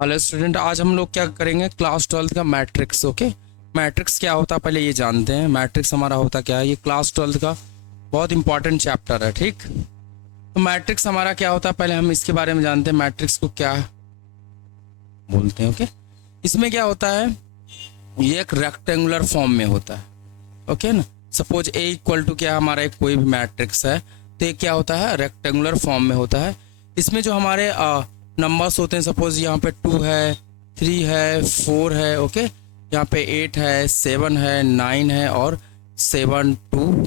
Hello student, आज हम लोग क्या करेंगे? क्लास 12th का मैट्रिक्स। ओके, मैट्रिक्स क्या होता है पहले ये जानते हैं। मैट्रिक्स हमारा होता क्या है? ये क्लास 12th का बहुत इंपॉर्टेंट चैप्टर है। ठीक, तो मैट्रिक्स हमारा क्या होता है पहले हम इसके बारे में जानते हैं। मैट्रिक्स को क्या बोलते हैं? ओके, इसमें क्या होता है, ये एक रेक्टेंगुलर फॉर्म में होता है। ओके ना, सपोज ए इक्वल टू क्या हमारा एक कोई भी मैट्रिक्स है, तो ये क्या होता है, रेक्टेंगुलर फॉर्म में होता है। इसमें जो हमारे नंबर्स होते हैं, सपोज यहाँ पे 2 है, 3 है, 4 है, ओके, यहाँ पे 8 है, 7 है, 9 है और 7 2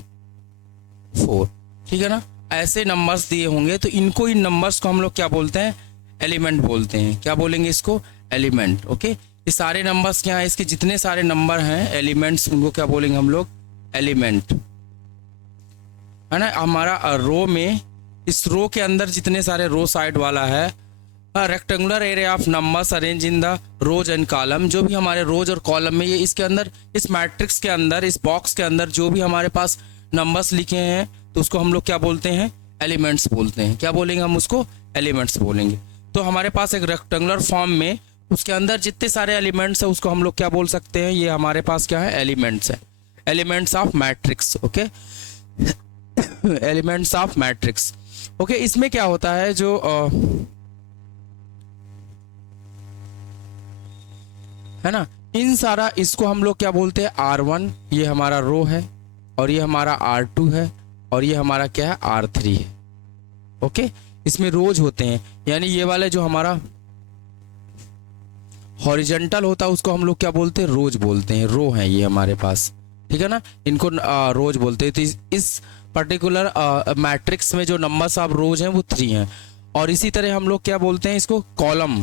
4। ठीक है ना, ऐसे नंबर्स दिए होंगे तो इनको, इन नंबर्स को हम लोग क्या बोलते हैं? एलिमेंट बोलते हैं। क्या बोलेंगे इसको? एलिमेंट। ओके, ये सारे नंबर्स क्या हैं, इसके जितने सारे नंबर हैं एलिमेंट्स, उनको क्या बोलेंगे हम लोग? एलिमेंट, है ना। हमारा रो में, इस रो के अंदर जितने सारे रो साइड वाला है, rectangular area of numbers arrange in the rows and column, जो भी हमारे रोज और कॉलम में, ये इसके अंदर, इस मैट्रिक्स के अंदर, इस बॉक्स के अंदर जो भी हमारे पास नंबर्स लिखे हैं, तो उसको हम लोग क्या बोलते हैं? एलिमेंट्स बोलते हैं। क्या बोलेंगे हम उसको? एलिमेंट्स बोलेंगे। तो हमारे पास एक रेक्टेंगुलर फॉर्म में, उसके अंदर जितने सारे एलिमेंट्स है उसको हम लोग क्या बोल सकते हैं? ये हमारे पास क्या है? एलिमेंट्स है। Elements of matrix. Okay, elements of matrix. Okay, इसमें क्या होता है, जो है ना, इन सारा, इसको हम लोग क्या बोलते हैं? R1, ये हमारा रो है, और ये हमारा R2 है, और ये हमारा क्या है? R3 है। ओके, इसमें रोज होते हैं, यानी ये वाले जो हमारा हॉरिजेंटल होता है उसको हम लोग क्या बोलते हैं? रोज बोलते हैं। रो है ये हमारे पास, ठीक है ना, इनको रोज बोलते हैं। तो इस पर्टिकुलर मैट्रिक्स में जो नंबर्स ऑफ रोज हैं वो 3 हैं। और इसी तरह हम लोग क्या बोलते हैं इसको? कॉलम।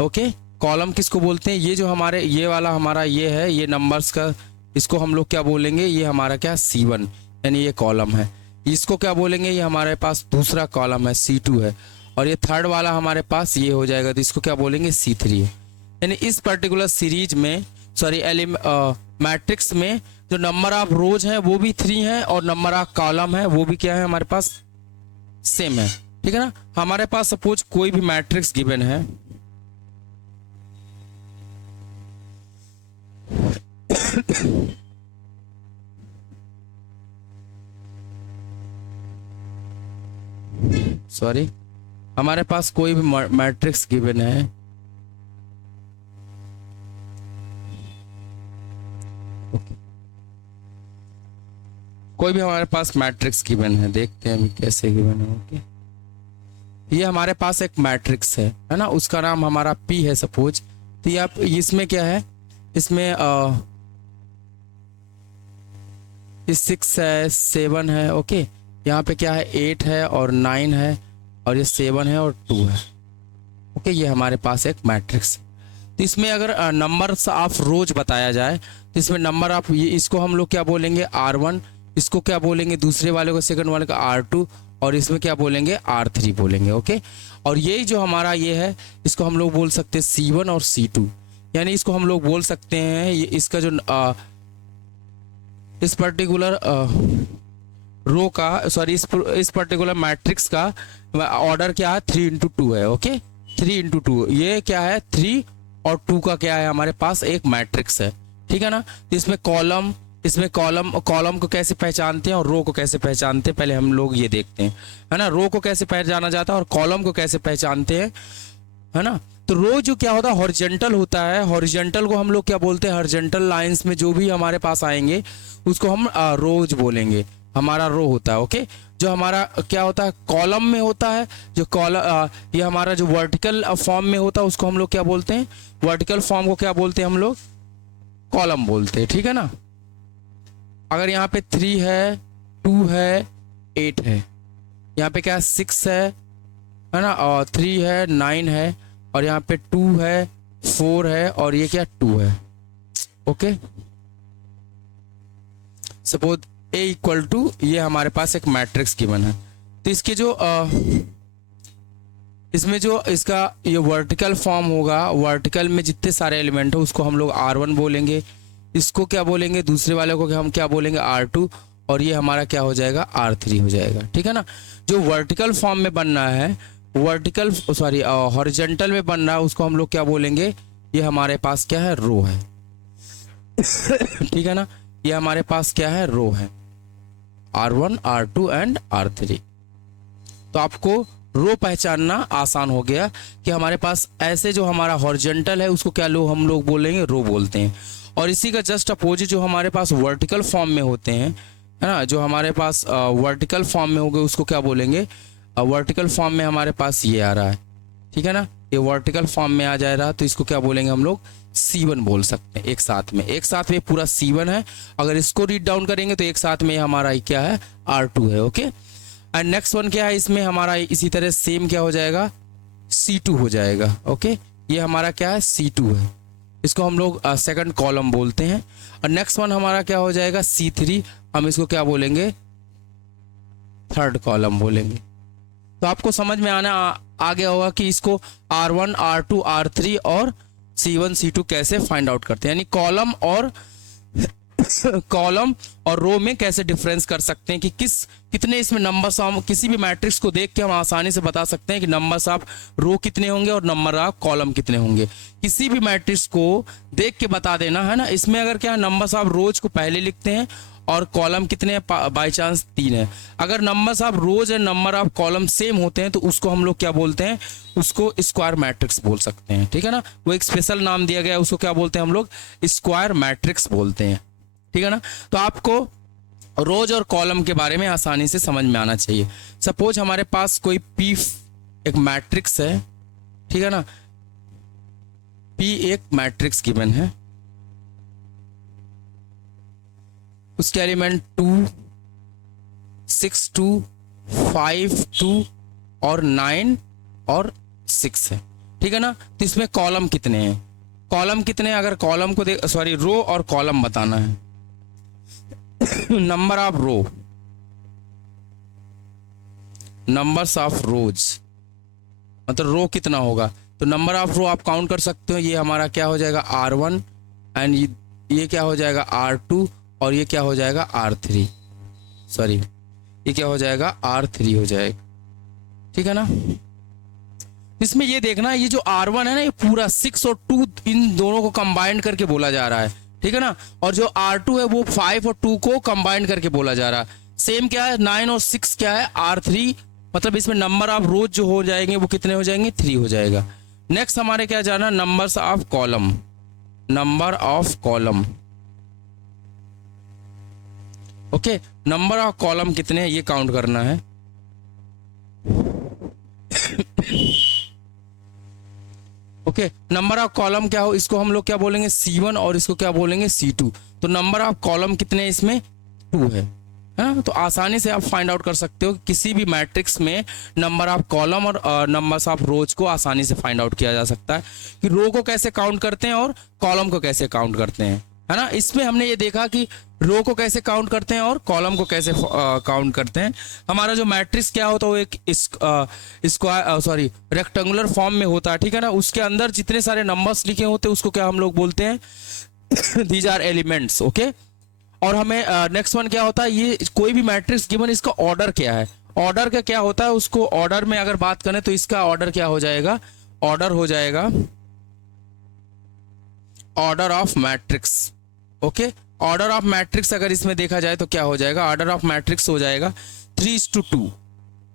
ओके, कॉलम किसको बोलते हैं? ये जो हमारे, ये वाला हमारा ये है, ये नंबर्स का, इसको हम लोग क्या बोलेंगे? ये हमारा क्या? C1, यानी ये कॉलम है। इसको क्या बोलेंगे? ये हमारे पास दूसरा कॉलम है, C2 है। और ये थर्ड वाला हमारे पास ये हो जाएगा, तो इसको क्या बोलेंगे? C3 है। यानी इस पर्टिकुलर सीरीज में, सॉरी, मैट्रिक्स में जो नंबर ऑफ रोज हैं वो भी 3 है, और नंबर ऑफ कॉलम है वो भी क्या है हमारे पास? सेम है। ठीक है ना। हमारे पास सपोज कोई भी मैट्रिक्स गिवन है, सॉरी, हमारे पास कोई भी मैट्रिक्स गिवन है, कोई भी हमारे पास मैट्रिक्स गिवन है, देखते हैं अभी कैसे गिवन है। ओके, ये हमारे पास एक मैट्रिक्स है ना, उसका नाम हमारा P है सपोज। तो ये आप, इसमें क्या है, इसमें 6 है, 7 है, ओके, यहाँ पे क्या है? 8 है और 9 है, और ये 7 है और 2 है। ओके, ये हमारे पास एक मैट्रिक्स है। तो इसमें अगर नंबर्स ऑफ रोज बताया जाए, तो इसमें नंबर ऑफ, ये इसको हम लोग क्या बोलेंगे? R1, इसको क्या बोलेंगे? दूसरे वाले को, सेकंड वाले का R2, और इसमें क्या बोलेंगे? R3 बोलेंगे। ओके, और यही जो हमारा ये है, इसको हम लोग बोल सकते हैं C1 और C2, यानी इसको हम लोग बोल सकते हैं, ये इसका जो इस पर्टिकुलर रो का, सॉरी, इस पर्टिकुलर मैट्रिक्स का ऑर्डर क्या है? 3x2 है। ओके, 3x2, ये क्या है? 3 और 2 का क्या है हमारे पास? एक मैट्रिक्स है। ठीक है ना। इसमें कॉलम, इसमें कॉलम को कैसे पहचानते हैं और रो को कैसे पहचानते हैं, पहले हम लोग ये देखते हैं, है ना। रो को कैसे पहचाना जाता है और कॉलम को कैसे पहचानते हैं, है ना। तो रो जो क्या होता है? हॉरिजेंटल होता है। हॉरिजेंटल को हम लोग क्या बोलते हैं? हॉरिजेंटल लाइंस में जो भी हमारे पास आएंगे उसको हम रोज बोलेंगे, हमारा रो होता है। ओके, जो हमारा क्या होता है? कॉलम में होता है, जो कॉलम, ये हमारा जो वर्टिकल फॉर्म में होता है उसको हम लोग क्या बोलते हैं? वर्टिकल फॉर्म को क्या बोलते हैं हम लोग? कॉलम बोलते हैं। ठीक है ना। अगर यहाँ पे 3 है, 2 है, 8 है, यहाँ पे क्या? 6 है ना, और 3 है, 9 है, और यहाँ पे 2 है, 4 है, और ये क्या? 2 है। Okay, suppose A equal to, ये हमारे पास एक मैट्रिक्स गिवन है। तो इसके जो इसमें जो इसका ये वर्टिकल फॉर्म होगा, वर्टिकल में जितने सारे एलिमेंट हो उसको हम लोग R1 बोलेंगे, इसको क्या बोलेंगे? दूसरे वाले को हम क्या बोलेंगे? R2, और ये हमारा क्या हो जाएगा? R3 हो जाएगा। ठीक है ना। जो वर्टिकल फॉर्म में बनना है वर्टिकल सॉरी हॉरिजॉन्टल में बन रहा है उसको हम लोग क्या बोलेंगे, ये हमारे पास क्या है, रो है। ठीक है ना, ये हमारे पास क्या है, रो है, R1 R2 एंड R3। तो आपको रो पहचानना आसान हो गया कि हमारे पास ऐसे जो हमारा हॉरिजॉन्टल है उसको क्या लो हम लोग बोलेंगे, रो बोलते हैं। और इसी का जस्ट अपोजिट जो हमारे पास वर्टिकल फॉर्म में होते हैं, है ना, जो हमारे पास वर्टिकल फॉर्म में हो गए उसको क्या बोलेंगे, वर्टिकल फॉर्म में हमारे पास ये आ रहा है, ठीक है ना, ये वर्टिकल फॉर्म में आ जा रहा है तो इसको क्या बोलेंगे हम लोग, C1 बोल सकते हैं। एक साथ में पूरा C1 है। अगर इसको रीड डाउन करेंगे तो एक साथ में हमारा क्या है, R2 है। ओके, एंड नेक्स्ट वन क्या है, इसमें हमारा इसी तरह सेम क्या हो जाएगा, C2 हो जाएगा। ओके, ये हमारा क्या है, C2 है, इसको हम लोग सेकंड कॉलम बोलते हैं। और नेक्स्ट वन हमारा क्या हो जाएगा, C3, हम इसको क्या बोलेंगे, थर्ड कॉलम बोलेंगे। तो आपको समझ में आ गया होगा कि इसको R1 R2 R3 और C1 C2 कैसे फाइंड आउट करते हैं, यानी कॉलम और रो में कैसे डिफरेंस कर सकते हैं कि कितने इसमें नंबर्स, हम किसी भी मैट्रिक्स को देख के हम आसानी से बता सकते हैं कि नंबर्स ऑफ रो कितने होंगे और नंबर ऑफ कॉलम कितने होंगे। किसी भी मैट्रिक्स को देख के बता देना, है ना। इसमें अगर क्या नंबर्स ऑफ रोज को पहले लिखते हैं और कॉलम कितने हैं, बाई चांस 3 है। अगर numbers of rows and number of column same होते हैं तो उसको हम लोग क्या बोलते हैं, उसको स्क्वायर मैट्रिक्स बोल सकते हैं। ठीक है ना, वो एक स्पेशल नाम दिया गया है, उसको क्या बोलते हैं हम लोग, स्क्वायर मैट्रिक्स बोलते हैं। ठीक है ना, तो आपको रोज और कॉलम के बारे में आसानी से समझ में आना चाहिए। सपोज हमारे पास कोई P एक मैट्रिक्स है, ठीक है ना, P एक मैट्रिक्स गिवन है, उसके एलिमेंट 2, 6, 2, 5, 2 और 9 और 6 है। ठीक है ना, तो इसमें कॉलम कितने हैं, अगर कॉलम को रो और कॉलम बताना है। Number of row, numbers of rows, मतलब रो कितना होगा, तो नंबर ऑफ रो आप काउंट कर सकते हो। ये हमारा क्या हो जाएगा, R1 एंड ये क्या हो जाएगा, R2 और ये क्या हो जाएगा, R3, सॉरी ये क्या हो जाएगा, R3 हो जाएगा। ठीक है ना, इसमें ये देखना, ये जो R1 है ना, ये पूरा 6 और 2 इन दोनों को कंबाइन करके बोला जा रहा है। ठीक है ना, और जो R2 है वो 5 और 2 को कंबाइन करके बोला जा रहा है। सेम क्या है, 9 और 6 क्या है, R3, मतलब इसमें नंबर ऑफ रोज जो हो जाएंगे वो कितने हो जाएंगे, 3 हो जाएगा। नेक्स्ट हमारे क्या जाना, numbers of column, number of column. Okay, number of column कितने हैं ये काउंट करना है। ओके, नंबर ऑफ कॉलम क्या हो, इसको हम लोग क्या बोलेंगे, C1 और इसको क्या बोलेंगे, C2। तो नंबर ऑफ कॉलम कितने इसमें, 2 है ना। तो आसानी से आप फाइंड आउट कर सकते हो कि किसी भी मैट्रिक्स में नंबर ऑफ कॉलम और नंबर्स ऑफ रोज को आसानी से फाइंड आउट किया जा सकता है कि रो को कैसे काउंट करते हैं और कॉलम को कैसे काउंट करते हैं, है ना। इसमें हमने ये देखा कि रो को कैसे काउंट करते हैं और कॉलम को कैसे काउंट करते हैं। हमारा जो मैट्रिक्स क्या होता है वो एक स्क्वायर रेक्टेंगुलर फॉर्म में होता है। ठीक है ना, उसके अंदर जितने सारे नंबर्स लिखे होते हैं उसको क्या हम लोग बोलते हैं, दीज आर एलिमेंट्स। ओके, और हमें नेक्स्ट वन क्या होता है, ये कोई भी मैट्रिक्स गिवन इसका ऑर्डर क्या है, ऑर्डर का क्या होता है, उसको ऑर्डर में अगर बात करें तो इसका ऑर्डर क्या हो जाएगा, ऑर्डर हो जाएगा order of matrix. Okay, order of matrix अगर इसमें देखा जाए तो क्या हो जाएगा, ऑर्डर ऑफ मैट्रिक्स हो जाएगा 3:2,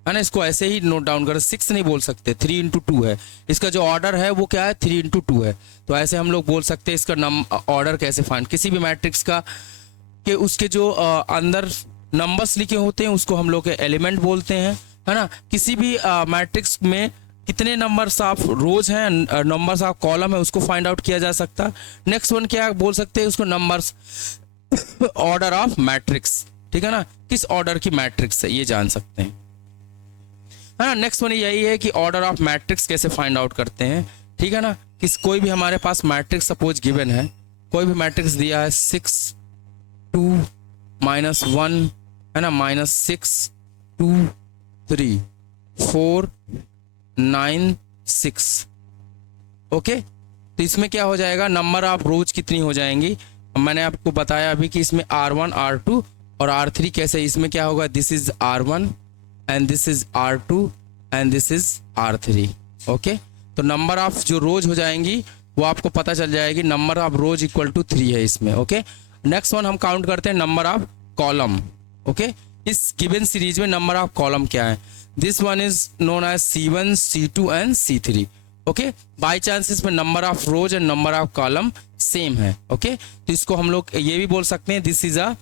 है ना। इसको ऐसे ही नोट डाउन करें, 6 नहीं बोल सकते, 3:2 है। इसका जो ऑर्डर है वो क्या है, 3:2 है। तो ऐसे हम लोग बोल सकते हैं इसका ऑर्डर कैसे फाइंड, किसी भी मैट्रिक्स का कि उसके जो अंदर नंबर्स लिखे होते हैं उसको हम लोग एलिमेंट बोलते हैं, है ना। किसी भी मैट्रिक्स में कितने नंबर्स ऑफ रोज हैं, नंबर्स ऑफ कॉलम है, उसको फाइंड आउट किया जा सकता। नेक्स्ट वन क्या बोल सकते हैं उसको, नंबर्स ऑर्डर ऑफ मैट्रिक्स। ठीक है ना, किस ऑर्डर की मैट्रिक्स है ये जान सकते हैं, है ना। नेक्स्ट वन यही है कि ऑर्डर ऑफ मैट्रिक्स कैसे फाइंड आउट करते हैं। ठीक है ना, कोई भी हमारे पास मैट्रिक्स सपोज गिवन है, कोई भी मैट्रिक्स दिया है 6, 2, -1, है ना, -6, 2, 3, 4, 9, 6। ओके, तो इसमें क्या हो जाएगा, नंबर ऑफ रोज कितनी हो जाएंगी, मैंने आपको बताया अभी कि इसमें R1 R2 और R3 कैसे, इसमें क्या होगा, this is R1 and this is R2 and this is R3। Okay, तो नंबर ऑफ जो रोज हो जाएंगी वो आपको पता चल जाएगी, number of rows equal to 3 है इसमें। ओके, नेक्स्ट वन हम काउंट करते हैं नंबर ऑफ कॉलम। ओके, इस गिवन सीरीज में नंबर ऑफ कॉलम क्या है? This one is known as C1, C2 and C3। Okay, by chance इसमें number of rows and number of column same है। Okay, तो इसको हम लोग ये भी बोल सकते हैं this is a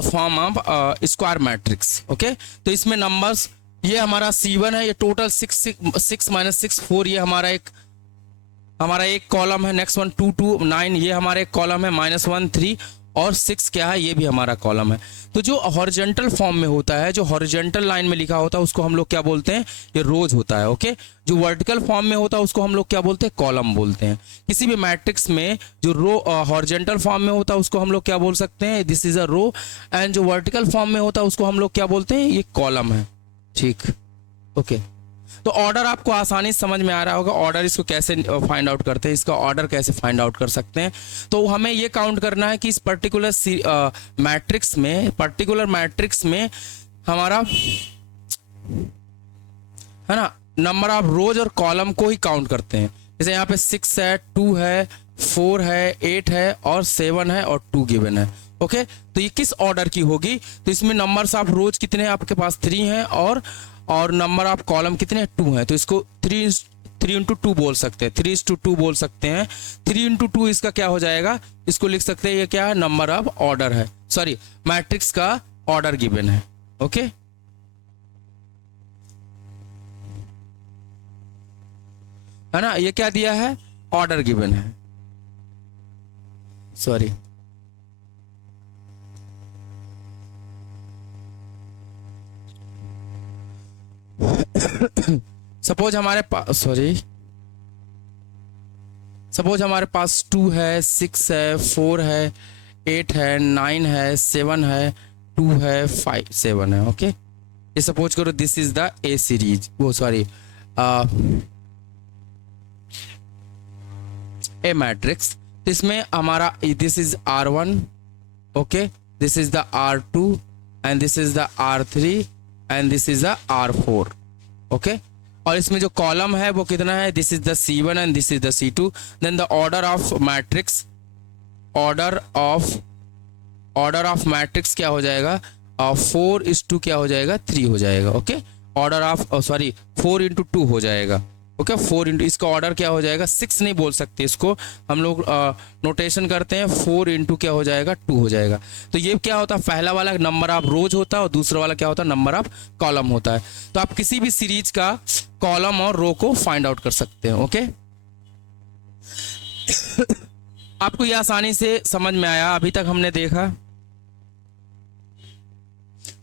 form of square matrix. Okay, तो इसमें नंबर्स, ये हमारा C1 है, ये टोटल 6 माइनस 6 4, ये हमारा एक कॉलम है। नेक्स्ट वन 2 2 9, ये हमारा एक कॉलम है। -1 3 और 6 क्या है, ये भी हमारा कॉलम है। तो जो हॉरिजॉन्टल फॉर्म में होता है, जो हॉरिजॉन्टल लाइन में लिखा होता है, उसको हम लोग क्या बोलते हैं? ये रोज होता है। ओके, जो वर्टिकल फॉर्म में होता है उसको हम लोग क्या बोलते हैं? कॉलम बोलते हैं। किसी भी मैट्रिक्स में जो रो हॉरिजॉन्टल फॉर्म में होता है उसको हम लोग क्या बोल सकते हैं? This is a row. And जो वर्टिकल फॉर्म में होता है उसको हम लोग क्या बोलते हैं? ये कॉलम है। ठीक, ओके, तो ऑर्डर आपको आसानी से समझ में आ रहा होगा। ऑर्डर इसको कैसे फाइंड आउट करते हैं, इसका ऑर्डर कैसे फाइंड आउट कर सकते हैं। तो हमें ये काउंट करना है कि इस पर्टिकुलर मैट्रिक्स में हमारा है ना नंबर ऑफ रोज और कॉलम को ही काउंट करते हैं। जैसे यहाँ पे 6 है, 2 है, 4 है, 8 है और 7 है और 2 गिवन है। ओके, तो ये किस ऑर्डर की होगी? तो इसमें नंबर्स ऑफ रोज कितने हैं आपके पास? 3 हैं और नंबर ऑफ कॉलम कितने हैं? 2 हैं। तो इसको 3 इंटू 2 बोल सकते हैं, 3:2 बोल सकते हैं। 3 इंटू 2 इसका क्या हो जाएगा? इसको लिख सकते हैं, ये क्या है? नंबर ऑफ ऑर्डर है, सॉरी मैट्रिक्स का ऑर्डर गिवन है। ओके, है ना, ये क्या दिया है? ऑर्डर गिवन है, सॉरी सपोज हमारे पास 2 है, 6 है, 4 है, 8 है, 9 है, 7 है, 2 है, 5 7 है। ओके, ये सपोज करो this is the A series, वो सॉरी ए मैट्रिक्स। इसमें हमारा this is R1, okay, this is the R2 and this is the R3 and this is the R4। Okay, और इसमें जो कॉलम है वो कितना है? This is the C1 and this is the C2। Then the order of matrix, order of matrix क्या हो जाएगा? 4:2 क्या हो जाएगा? 3 हो जाएगा। ओके, ऑर्डर ऑफ 4 इंटू 2 हो जाएगा। ओके, 4 इंटू, इसका ऑर्डर क्या हो जाएगा? 6 नहीं बोल सकते इसको, हम लोग नोटेशन करते हैं 4 इंटू क्या हो जाएगा? 2 हो जाएगा। तो ये क्या होता है? पहला वाला नंबर ऑफ रोज होता है और दूसरा वाला क्या होता है? नंबर ऑफ कॉलम होता है। तो आप किसी भी सीरीज का कॉलम और रो को फाइंड आउट कर सकते हैं। ओके, आपको ये आसानी से समझ में आया? अभी तक हमने देखा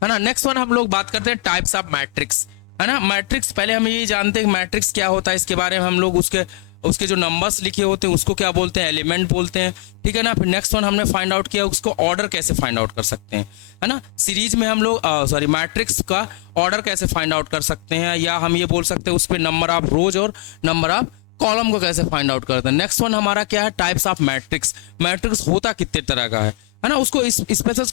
है ना। नेक्स्ट वन हम लोग बात करते हैं टाइप्स ऑफ मैट्रिक्स, है ना। मैट्रिक्स, पहले हम ये जानते हैं कि मैट्रिक्स क्या होता है, इसके बारे में हम लोग उसके जो नंबर्स लिखे होते हैं उसको क्या बोलते हैं? एलिमेंट बोलते हैं। ठीक है ना। फिर नेक्स्ट वन हमने फाइंड आउट किया उसको ऑर्डर कैसे फाइंड आउट कर सकते हैं, है ना। सीरीज में हम लोग मैट्रिक्स का ऑर्डर कैसे फाइंड आउट कर सकते हैं, या हम ये बोल सकते हैं उस पर नंबर ऑफ रोज और नंबर ऑफ कॉलम को कैसे फाइंड आउट करते हैं। नेक्स्ट वन हमारा क्या है? Types of matrix. मैट्रिक्स होता कितने तरह का है ना, उसको इस स्पेशल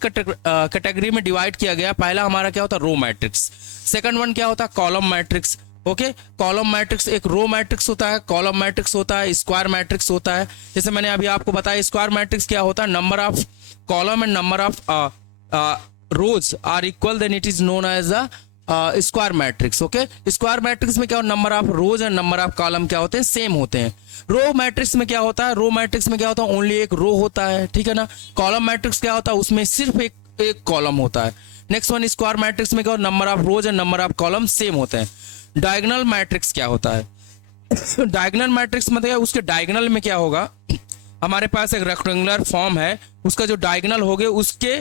कैटेगरी में डिवाइड किया गया। पहला हमारा क्या होता है? Row matrix. सेकंड वन क्या होता है? Column matrix. Okay, column matrix एक रो मैट्रिक्स होता है, कॉलम मैट्रिक्स होता है, स्क्वायर मैट्रिक्स होता है। जैसे मैंने अभी आपको बताया स्क्वायर मैट्रिक्स क्या होता है? Number of column and number of rows are equal, then it is known as a square matrix. Okay, square matrix में क्या होता है? Number of rows and number of column क्या होते हैं? सेम होते हैं। रो मैट्रिक्स में क्या होता है? रो मैट्रिक्स में क्या होता है? ओनली एक रो होता है। ठीक है ना। कॉलम मैट्रिक्स क्या होता है? उसमें सिर्फ एक कॉलम होता है। नेक्स्ट वन स्क्वायर मैट्रिक्स में क्या होता है? Number of rows and number of column same होते हैं। डायगोनल मैट्रिक्स क्या होता है? डायगोनल मैट्रिक्स मतलब उसके डायगोनल में क्या होगा? हमारे पास एक रेक्टेंगुलर फॉर्म है, उसका जो डायगोनल होंगे उसके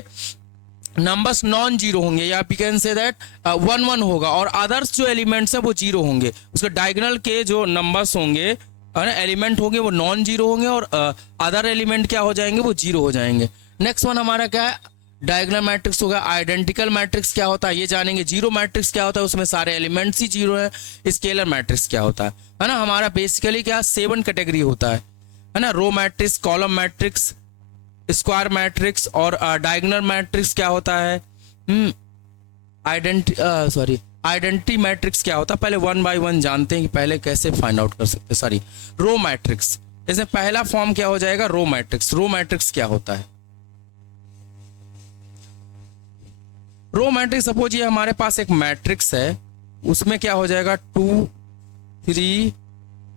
नंबर्स नॉन जीरो होंगे, या वी कैन से दैट 1 1 होगा, और अदर्स जो एलिमेंट्स है वो जीरो होंगे। उसके डायगोनल के जो नंबर्स होंगे, एलिमेंट होंगे, वो नॉन जीरो होंगे, और अदर एलिमेंट क्या हो जाएंगे? वो जीरो हो जाएंगे। नेक्स्ट वन हमारा क्या है? डायगोनल मैट्रिक्स होगा। आइडेंटिकल मैट्रिक्स क्या होता है ये जानेंगे। जीरो मैट्रिक्स क्या होता है? उसमें सारे एलिमेंट्स ही जीरो है। स्केलर मैट्रिक्स क्या होता है ना। हमारा बेसिकली क्या 7 कैटेगरी होता है ना। Row matrix, column matrix, square matrix और डायगोनल मैट्रिक्स क्या होता है? आइडेंटिटी मैट्रिक्स क्या होता है, पहले वन बाय वन जानते हैं कि पहले कैसे फाइंड आउट कर सकते हैं। Sorry, row matrix. जैसे पहला फॉर्म क्या हो जाएगा, रो मैट्रिक्स। रो मैट्रिक्स क्या होता है? रो मैट्रिक्स, सपोज ये हमारे पास एक मैट्रिक्स है, उसमें क्या हो जाएगा 2, 3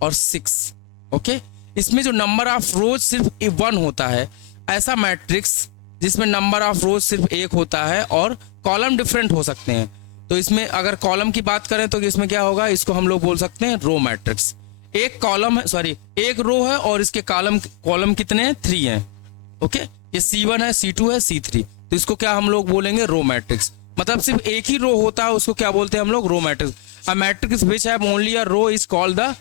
और 6। ओके, इसमें जो नंबर ऑफ रोज सिर्फ 1 होता है, ऐसा मैट्रिक्स जिसमें नंबर ऑफ रोज सिर्फ 1 होता है और कॉलम डिफरेंट हो सकते हैं। तो इसमें अगर कॉलम की बात करें तो इसमें क्या होगा, इसको हम लोग बोल सकते हैं रो मैट्रिक्स। एक कॉलम है, सॉरी एक रो है और इसके कॉलम कितने हैं, 3 हैं। ओके, ये C1 है, C2 है, C3, तो इसको क्या हम लोग बोलेंगे, रो मैट्रिक्स। मतलब सिर्फ एक ही रो होता है, उसको क्या बोलते हैं हम लोग, row matrix. A matrix which have only a row is called the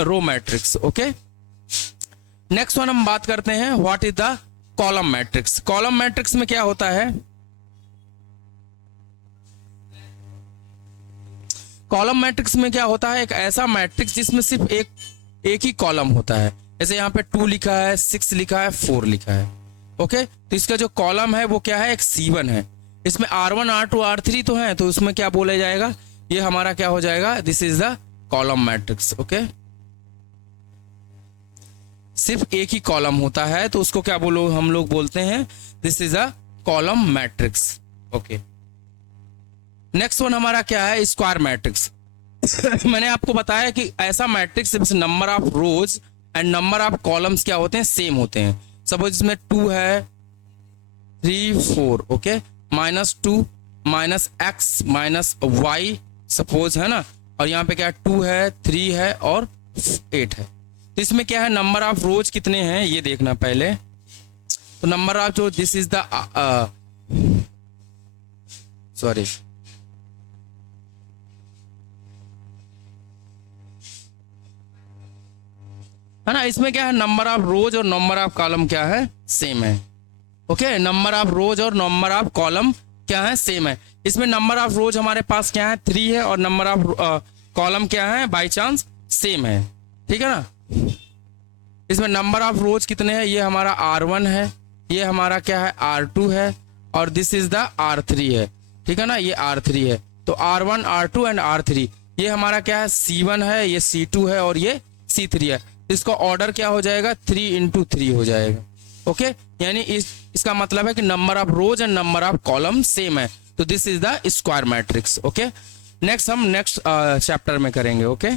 row matrix. Okay, next one हम बात करते हैं, what is the column matrix. Column matrix में क्या होता है, कॉलम मैट्रिक्स में क्या होता है, एक ऐसा मैट्रिक्स जिसमें सिर्फ एक ही कॉलम होता है। जैसे यहाँ पे 2 लिखा है, 6 लिखा है, 4 लिखा है। ओके, तो इसका जो कॉलम है वो क्या है, एक C1 है। इसमें R1, R2, R3 तो है, तो उसमें क्या बोला जाएगा, ये हमारा क्या हो जाएगा, this is the column matrix. Okay, सिर्फ एक ही कॉलम होता है तो उसको क्या बोलो, हम लोग बोलते हैं this is a column matrix. Okay, next one हमारा क्या है, स्क्वायर मैट्रिक्स। मैंने आपको बताया कि ऐसा मैट्रिक्स जिसमें number of rows and number of columns क्या होते हैं, सेम होते हैं। सपोज इसमें 2 है, 3, 4, ओके, -2 -x -y सपोज है ना, और यहाँ पे क्या 2 है, 3 है और 8 है। तो इसमें क्या है, नंबर ऑफ रोज कितने हैं ये देखना पहले। तो नंबर ऑफ जो दिस इज द सॉरी है ना, इसमें क्या है, नंबर ऑफ रोज और नंबर ऑफ कॉलम क्या है, सेम है। ओके, नंबर ऑफ रोज और नंबर ऑफ कॉलम क्या है, सेम है। इसमें नंबर ऑफ रोज हमारे पास क्या है, 3 है, और नंबर ऑफ कॉलम क्या है, बाय चांस सेम है। ठीक है ना, इसमें नंबर ऑफ रोज कितने हैं, ये हमारा R1 है, ये हमारा क्या है, R2 है, और दिस इज द R3 है। ठीक है ना, ये R3 है। तो R1, R2 एंड R3, ये हमारा क्या है, C1 है, ये C2 है और ये C3 है। इसका ऑर्डर क्या हो जाएगा, 3 × 3 हो जाएगा। ओके, यानी इसका मतलब है कि number of rows and number of column same है। तो this is the square matrix. Okay, next हम नेक्स्ट चैप्टर में करेंगे। ओके।